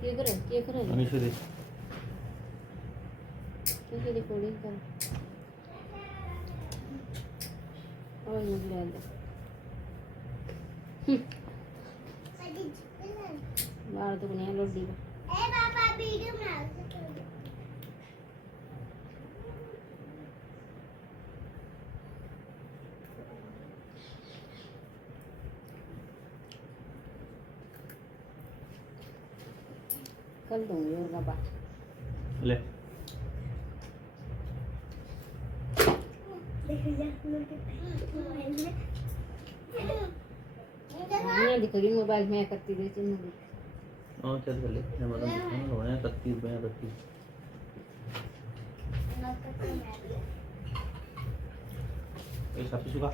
क्या करे अनिश्वरी कैसे रिकॉर्डिंग कर और मुझे डाल दे बाहर तो नहीं लोडी का ए पापा वीडियो बना कल दूंगी और बाबा ले मैं दिख रही मोबाइल में करती रही थी मुझे और चल ले मैं मतलब होने 31 रुपए 31 ये सब सुखा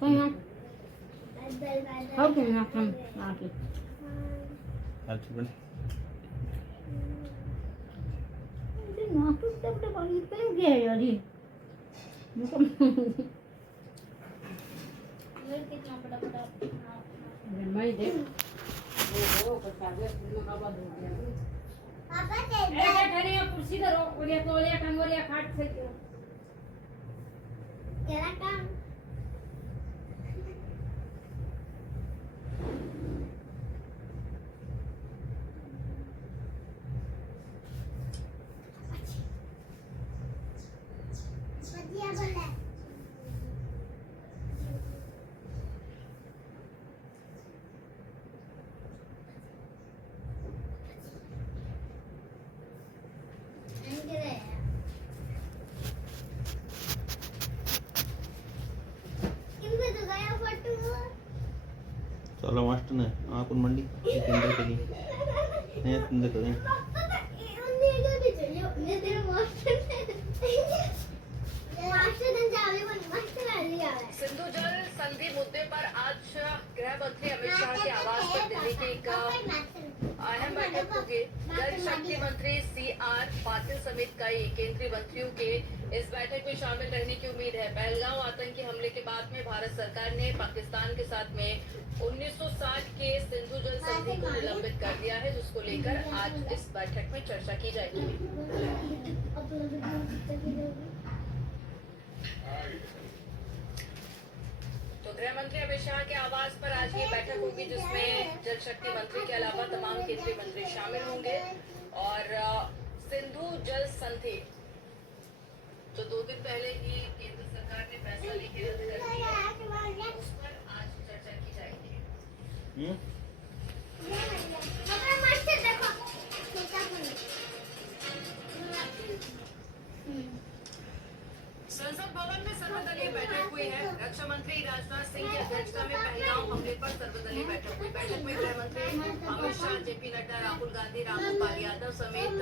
तो यहाँ खाओ तुम यहाँ हम आके अच्छा बन नाक तब तक पानी पे गया यार ये कितना बड़ा मैं दे वो कर कागज में हवा दो पापा ए बैठा नहीं कुर्सी धरो और ये तौलिया कंगोरिया खाट से क्यों तेरा काम बढ़िया बोला चलो मास्टर ने आकुन मंडी अंदर करी ने अंदर करें सिंधु जल संधि मुद्दे पर आज गृह मंत्री अमित शाह के आवास पर दिल्ली की एक अहम बैठक होगी। जल शक्ति मंत्री CR पाटिल समेत कई केंद्रीय मंत्रियों के इस बैठक में शामिल रहने की उम्मीद है। पहलगांव आतंकी हमले के बाद में भारत सरकार ने पाकिस्तान के साथ में 1960 के सिंधु जल संधि को निलंबित कर दिया है, जिसको लेकर आज इस बैठक में चर्चा की जाएगी। तो गृह मंत्री अमित शाह के आवास पर आज ये बैठक होगी, जिसमें जल शक्ति मंत्री के अलावा तमाम केंद्रीय मंत्री शामिल होंगे। और सिंधु जल संधि जो 2 दिन पहले ही केंद्र सरकार ने फैसला लेके रद्द कर दिया है, उस पर आज चर्चा की जाएगी। संसद भवन में सर्वदलीय बैठक हुई है। रक्षा मंत्री राजनाथ सिंह की अध्यक्षता में पहलगांव हमले पर सर्वदलीय बैठक हुई। बैठक में गृह मंत्री अमित शाह, JP नड्डा, राहुल गांधी, रामगोपाल यादव समेत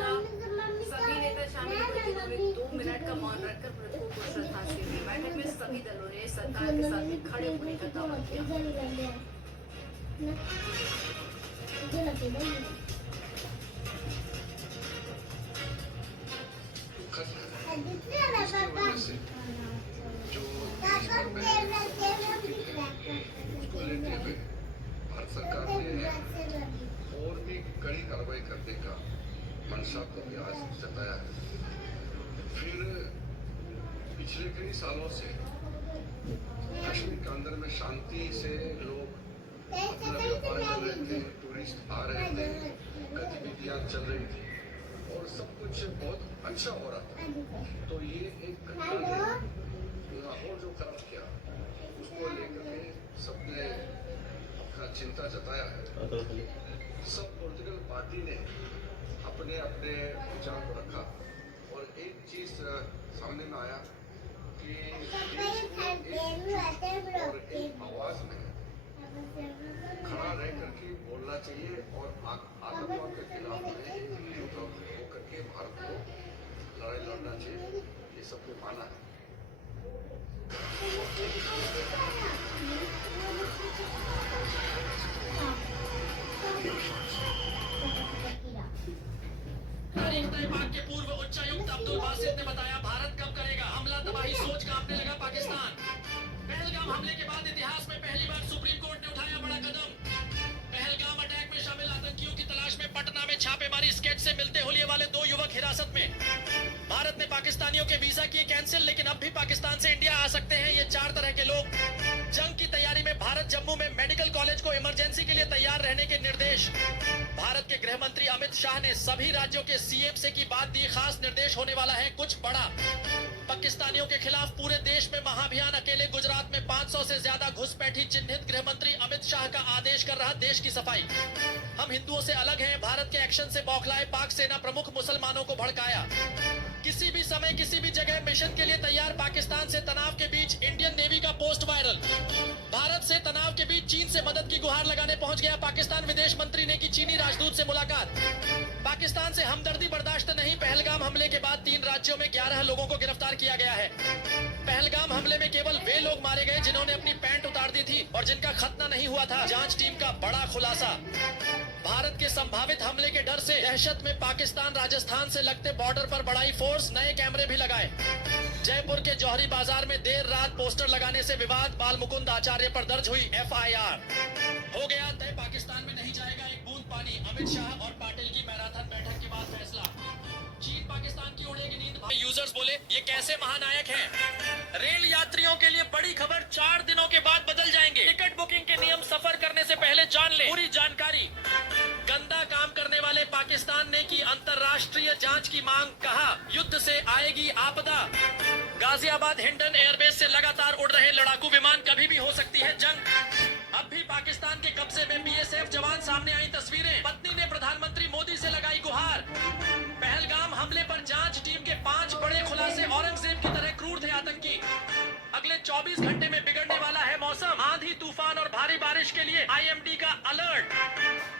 सभी नेता शामिल हुए, जिन्होंने 2 मिनट का मौन रखकर मृतकों को श्रद्धांजलि दी। बैठक में सभी दलों ने सरकार के साथ में खड़े होने का दावा किया। जो उसको लेते हुए भारत सरकार ने और भी कड़ी कार्रवाई करने का मंशा को भी आज जताया है। फिर पिछले कई सालों से कश्मीर के अंदर में शांति से लोग अपना व्यापार कर रहे थे, टूरिस्ट आ रहे थे, गतिविधियां चल रही थी और सब कुछ बहुत अच्छा हो रहा था। तो ये एक घटना ने माहौल जो खराब किया, उसको लेकर के सबने अपना चिंता जताया है। सब पॉलिटिकल पार्टी ने अपने अपने विचार को रखा और एक चीज सामने में आया कि और एक आवाज में खड़ा रह करके बोलना चाहिए और आतंकवाद के खिलाफ में होकर के भारत को लड़ाई लड़ना चाहिए। ये सबने माना है। के पूर्व उच्चायुक्त अब्दुल बासित ने बताया, भारत कब करेगा हमला, तबाही सोच कांपने लगा पाकिस्तान। हमले के बाद इतिहास में पहली बार सुप्रीम कोर्ट ने उठाया बड़ा कदम। पहलगाम अटैक में शामिल आतंकियों की तलाश में पटना में छापेमारी, स्केच से मिलते हुलिये वाले 2 युवक हिरासत में। भारत ने पाकिस्तानियों के वीजा किए कैंसिल, लेकिन अब भी पाकिस्तान से इंडिया आ सकते हैं ये 4 तरह के लोग। जंग की तैयारी में भारत जम्मू में मेडिकल कॉलेज को इमरजेंसी के लिए तैयार रहने के निर्देश। भारत के गृह मंत्री अमित शाह ने सभी राज्यों के सीएम से की बात दी, खास निर्देश होने वाला है कुछ बड़ा। पाकिस्तानियों के खिलाफ पूरे देश में महाअभियान, अकेले गुजरात में 500 से ज्यादा घुसपैठी चिन्हित। गृह मंत्री अमित शाह का आदेश कर रहा देश की सफाई। हम हिंदुओं से अलग हैं, भारत के एक्शन से बौखलाए पाक सेना प्रमुख, मुसलमानों को भड़काया। किसी भी समय किसी भी जगह मिशन के लिए तैयार। पाकिस्तान से तनाव के बीच इंडियन नेवी का पोस्ट वायरल। भारत से तनाव के बीच चीन से मदद की गुहार लगाने पहुंच गया पाकिस्तान। विदेश मंत्री ने की चीनी राजदूत से मुलाकात। पाकिस्तान से हमदर्दी बर्दाश्त नहीं। पहलगाम हमले के बाद 3 राज्यों में 11 लोगों को गिरफ्तार किया गया है। पहलगाम हमले में केवल वे लोग मारे गए जिन्होंने अपनी पैंट उतार दी थी और जिनका खतना नहीं हुआ था। जांच टीम का बड़ा खुलासा। भारत के संभावित हमले के डर से दहशत में पाकिस्तान राजस्थान से लगते बॉर्डर पर बढ़ाई फोर्स, नए कैमरे भी लगाए। जयपुर के जौहरी बाजार में देर रात पोस्टर लगाने से विवाद, बाल मुकुंद आचार्य पर दर्ज हुई FIR। हो गया तय, पाकिस्तान में नहीं जाएगा एक बूंद पानी। अमित शाह और पाटिल की मैराथन बैठक के बाद फैसला। चीन पाकिस्तान की उड़ेगी नींद। यूजर्स बोले ये कैसे महानायक हैं। रेल यात्रियों के लिए बड़ी खबर, 4 दिनों के बाद बदल जाएंगे टिकट बुकिंग के नियम। सफर करने से पहले जान ले पूरी जानकारी। गंदा काम करने वाले पाकिस्तान ने की अंतर्राष्ट्रीय जांच की मांग, कहा युद्ध से आएगी आपदा। गाजियाबाद हिंडन एयरबेस से लगातार उड़ रहे लड़ाकू विमान, कभी भी हो सकती है जंग। अब भी पाकिस्तान के कब्जे में BSF जवान, सामने आई तस्वीरें। पत्नी ने प्रधानमंत्री मोदी से लगाई गुहार। पहलगाम हमले पर जांच टीम के 5 बड़े खुलासे। औरंगजेब की तरह क्रूर थे आतंकी। अगले 24 घंटे में बिगड़ने वाला है मौसम। आंधी, तूफान और भारी बारिश के लिए IMD का अलर्ट।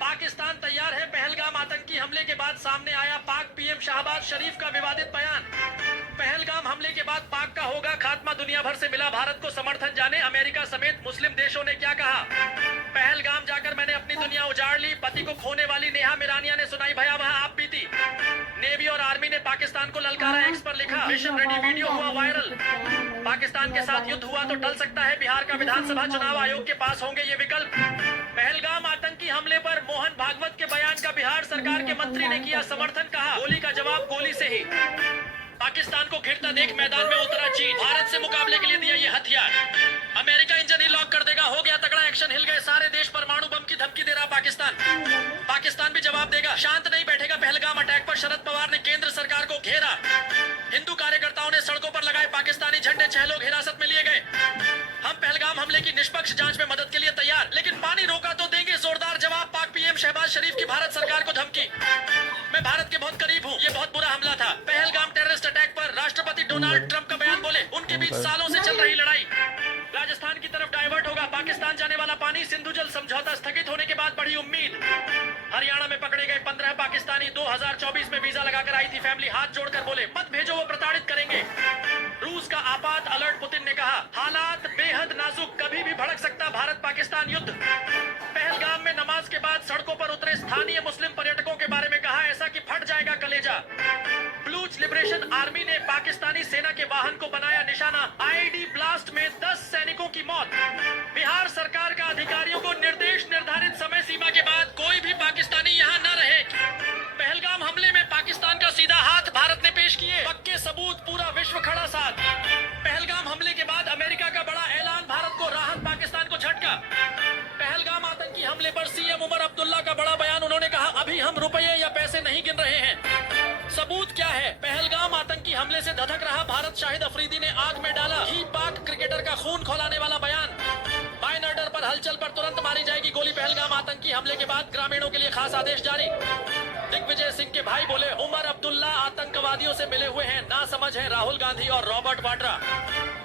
पाकिस्तान तैयार है। पहलगाम आतंकी हमले के बाद सामने आया पाक PM शहबाज शरीफ का विवादित बयान। पहलगाम हमले के बाद पाक का होगा खात्मा, दुनिया भर से मिला भारत को समर्थन। जाने अमेरिका समेत मुस्लिम देशों ने क्या कहा। पहलगाम जाकर मैंने अपनी दुनिया उजाड़ ली, पति को खोने वाली नेहा मिरानिया ने सुनाई भयावह आप बीती। नेवी और आर्मी ने पाकिस्तान को ललकारा, एक्स पर लिखा मिशन रेडी, वीडियो हुआ वायरल। पाकिस्तान के साथ युद्ध हुआ तो टल सकता है। बिहार का विधानसभा चुनाव आयोग के पास होंगे ये विकल्प। पहलगाम आतंकी हमले पर मोहन भागवत के बयान का बिहार सरकार के मंत्री ने किया समर्थन, कहा गोली का जवाब गोली से ही। पाकिस्तान को घिरता देख मैदान में उतरा चीन, भारत से मुकाबले के लिए दिया ये हथियार। अमेरिका इंजन ही लॉक कर देगा, हो गया तगड़ा एक्शन, हिल गए सारे देश। परमाणु बम की धमकी दे रहा पाकिस्तान भी जवाब देगा, शांत नहीं बैठेगा। पहलगाम अटैक पर शरद पवार ने केंद्र सरकार को घेरा। हिंदू कार्यकर्ताओं ने सड़कों पर लगाए पाकिस्तानी झंडे, 6 लोग हिरासत में लिए गए। हम पहलगाम हमले की निष्पक्ष जांच में मदद के लिए तैयार, लेकिन पानी रोका तो देंगे जोरदार जवाब। पाक PM शहबाज शरीफ की भारत सरकार को धमकी। मैं भारत के बहुत करीब हूँ, ये बहुत बुरा हमला था। पहलगाम टेररिस्ट अटैक पर राष्ट्रपति डोनाल्ड ट्रंप का बयान, बोले उनके बीच सालों से चल रही लड़ाई राजस्थान की तरफ डाइवर्ट होगा। पाकिस्तान जाने वाला पानी। सिंधु जल समझौता स्थगित होने के बाद बढ़ी उम्मीद। हरियाणा में पकड़े गए 15 पाकिस्तानी। 2024 में वीजा लगाकर आई थी फैमिली, हाथ जोड़कर बोले मत भेजो, वो प्रताड़ित करेंगे। रूस का आपात अलर्ट, पुतिन ने कहा हालात बेहद नाजुक, कभी भी भड़क सकता भारत पाकिस्तान युद्ध। पहलगाम में नमाज के बाद सड़कों पर उतरे स्थानीय मुस्लिम पर्यटकों के बारे में कहा ऐसा कि फट जाएगा कलेजा। बलूच लिबरेशन आर्मी ने पाकिस्तानी सेना के वाहन को बनाया निशाना। IED ब्लास्ट में 10 सैनिकों की मौत। बिहार सरकार का अधिकारियों को निर्देश, निर्धारित समय सीमा के बाद कोई भी पाकिस्तानी यहाँ न रहे। पहलगाम हमले में पाकिस्तान का सीधा हाथ भारत ने पेश किए पक्के सबूत, पूरा विश्व खड़ा साथ। पहलगाम हमले के बाद अमेरिका का बड़ा ऐलान, भारत को राहत, पाकिस्तान को झटका। पहलगाम आतंकी हमले पर CM उमर अब्दुल्ला का बड़ा बयान, उन्होंने कहा अभी हम रुपये या पैसे नहीं गिन रहे हैं। सबूत क्या है। पहलगाम आतंकी हमले से धधक रहा भारत, शाहिद अफरीदी ने आग में डाला ही पाक क्रिकेटर का खून खौलाने वाला बयान। बायनर्डर पर हलचल पर तुरंत मारी जाएगी गोली। पहलगाम आतंकी हमले के बाद ग्रामीणों के लिए खास आदेश जारी। दिग्विजय सिंह के भाई बोले उमर अब्दुल्ला आतंकवादियों से मिले हुए हैं, ना समझ है राहुल गांधी और रॉबर्ट वाड्रा।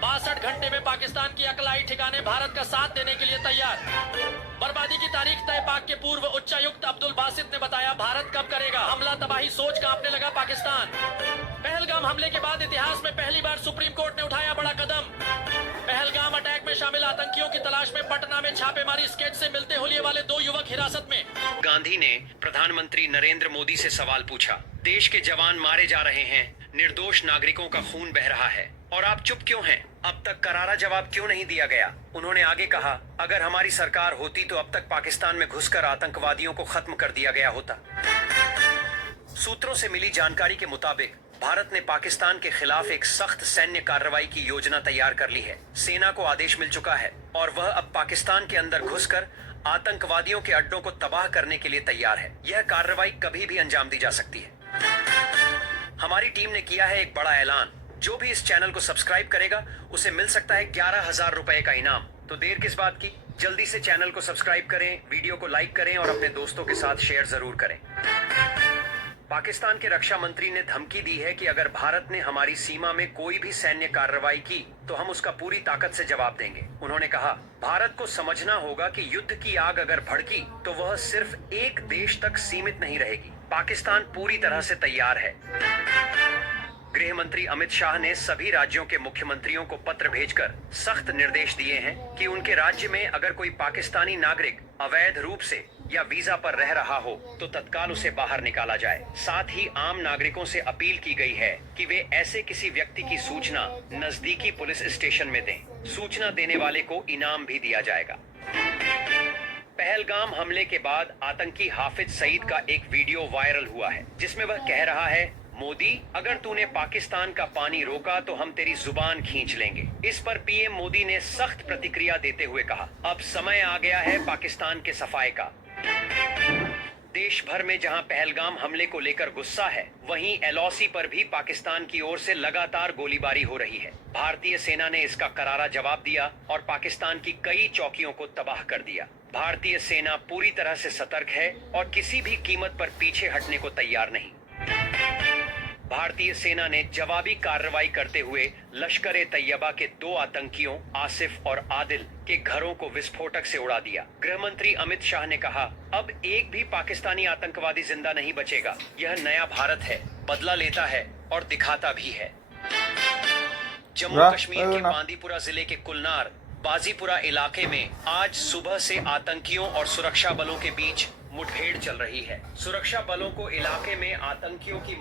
62 घंटे में पाकिस्तान की अकलाई ठिकाने, भारत का साथ देने के लिए तैयार। बर्बादी की तारीख तय, पाक के पूर्व उच्चायुक्त अब्दुल बासित ने बताया भारत कब करेगा हमला, तबाही सोच कांपने लगा पाकिस्तान। पहलगाम हमले के बाद इतिहास में पहली बार सुप्रीम कोर्ट ने उठाया बड़ा कदम। पहलगाम अटैक में शामिल आतंकियों की तलाश में पटना में छापेमारी, स्केच से मिलते हुलिये वाले 2 युवक हिरासत में। गांधी ने प्रधानमंत्री नरेंद्र मोदी से सवाल पूछा, देश के जवान मारे जा रहे हैं, निर्दोष नागरिकों का खून बह रहा है और आप चुप क्यों हैं? अब तक करारा जवाब क्यों नहीं दिया गया? उन्होंने आगे कहा, अगर हमारी सरकार होती तो अब तक पाकिस्तान में घुसकर आतंकवादियों को खत्म कर दिया गया होता। सूत्रों से मिली जानकारी के मुताबिक भारत ने पाकिस्तान के खिलाफ एक सख्त सैन्य कार्रवाई की योजना तैयार कर ली है। सेना को आदेश मिल चुका है और वह अब पाकिस्तान के अंदर घुसकर आतंकवादियों के अड्डों को तबाह करने के लिए तैयार है। यह कार्रवाई कभी भी अंजाम दी जा सकती है। हमारी टीम ने किया है एक बड़ा ऐलान, जो भी इस चैनल को सब्सक्राइब करेगा उसे मिल सकता है 11,000 रुपए का इनाम। तो देर किस बात की, जल्दी से चैनल को सब्सक्राइब करें, वीडियो को लाइक करें और अपने दोस्तों के साथ शेयर जरूर करें। पाकिस्तान के रक्षा मंत्री ने धमकी दी है कि अगर भारत ने हमारी सीमा में कोई भी सैन्य कार्रवाई की तो हम उसका पूरी ताकत से जवाब देंगे। उन्होंने कहा, भारत को समझना होगा कि युद्ध की आग अगर भड़की तो वह सिर्फ एक देश तक सीमित नहीं रहेगी। पाकिस्तान पूरी तरह से तैयार है। गृह मंत्री अमित शाह ने सभी राज्यों के मुख्यमंत्रियों को पत्र भेजकर सख्त निर्देश दिए हैं कि उनके राज्य में अगर कोई पाकिस्तानी नागरिक अवैध रूप से या वीजा पर रह रहा हो तो तत्काल उसे बाहर निकाला जाए। साथ ही आम नागरिकों से अपील की गई है कि वे ऐसे किसी व्यक्ति की सूचना नजदीकी पुलिस स्टेशन में दें। सूचना देने वाले को इनाम भी दिया जाएगा। पहलगाम हमले के बाद आतंकी हाफिज सईद का एक वीडियो वायरल हुआ है, जिसमें वह कह रहा है, मोदी, अगर तूने पाकिस्तान का पानी रोका तो हम तेरी जुबान खींच लेंगे। इस पर पीएम मोदी ने सख्त प्रतिक्रिया देते हुए कहा, अब समय आ गया है पाकिस्तान के सफाए का। देश भर में जहां पहलगाम हमले को लेकर गुस्सा है, वहीं एलओसी पर भी पाकिस्तान की ओर से लगातार गोलीबारी हो रही है। भारतीय सेना ने इसका करारा जवाब दिया और पाकिस्तान की कई चौकियों को तबाह कर दिया। भारतीय सेना पूरी तरह से सतर्क है और किसी भी कीमत पर पीछे हटने को तैयार नहीं। भारतीय सेना ने जवाबी कार्रवाई करते हुए लश्कर ए तैयबा के 2 आतंकियों आसिफ और आदिल के घरों को विस्फोटक से उड़ा दिया। गृह मंत्री अमित शाह ने कहा, अब एक भी पाकिस्तानी आतंकवादी जिंदा नहीं बचेगा। यह नया भारत है, बदला लेता है और दिखाता भी है। जम्मू कश्मीर के बांदीपुरा जिले के कुलनार बाजीपुरा इलाके में आज सुबह से आतंकियों और सुरक्षा बलों के बीच मुठभेड़ चल रही है। सुरक्षा बलों को इलाके में आतंकियों की